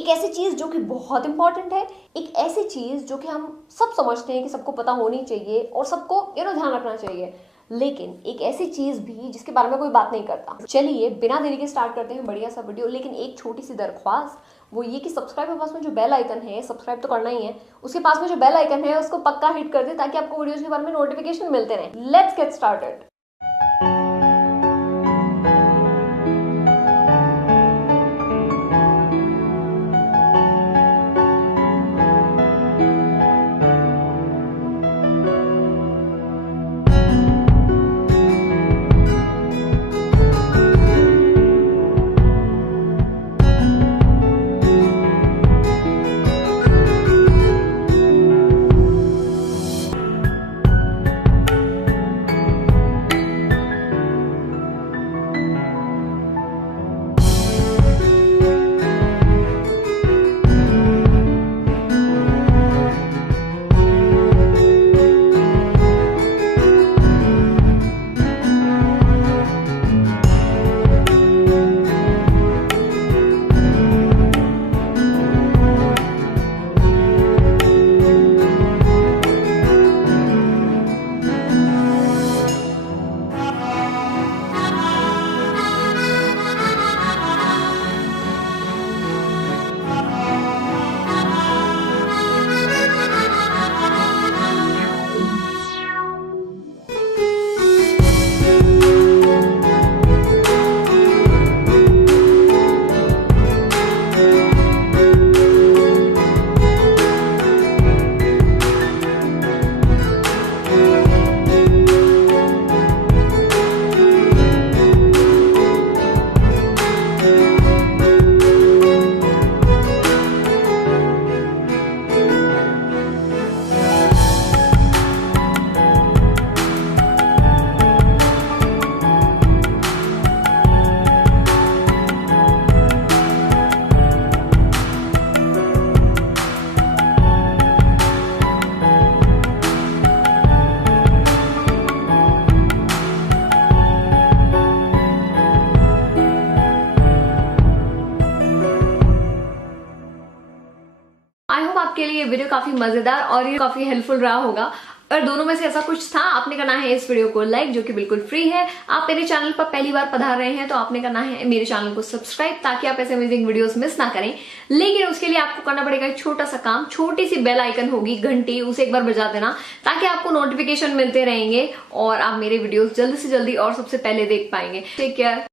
एक ऐसी चीज जो कि बहुत इंपॉर्टेंट है, एक ऐसी चीज जो कि हम सब समझते हैं कि सबको पता होनी चाहिए और सबको ध्यान रखना चाहिए, लेकिन एक ऐसी चीज भी जिसके बारे में कोई बात नहीं करता। चलिए बिना देरी के स्टार्ट करते हैं बढ़िया सा वीडियो, लेकिन एक छोटी सी दरख्वास्त, वो ये कि सब्सक्राइब के पास में जो बेल आइकन है, सब्सक्राइब तो करना ही है, उसके पास में जो बेल आइकन है उसको पक्का हिट कर दे ताकि आपको वीडियोस के बारे में नोटिफिकेशन मिलते रहे। Let's get started. I hope आपके लिए ये वीडियो काफी मजेदार और ये काफी हेल्पफुल रहा होगा। और दोनों में से ऐसा कुछ था, आपने करना है इस वीडियो को लाइक, जो कि बिल्कुल फ्री है। आप मेरे चैनल पर पहली बार पधार रहे हैं तो आपने करना है मेरे चैनल को सब्सक्राइब, ताकि आप ऐसे अमेजिंग वीडियोस मिस ना करें। लेकिन उसके लिए आपको करना पड़ेगा एक छोटा सा काम, छोटी सी बेल आइकन होगी, घंटी, उसे एक बार बजा देना ताकि आपको नोटिफिकेशन मिलते रहेंगे और आप मेरे वीडियोस जल्दी से जल्दी और सबसे पहले देख पाएंगे। Take care.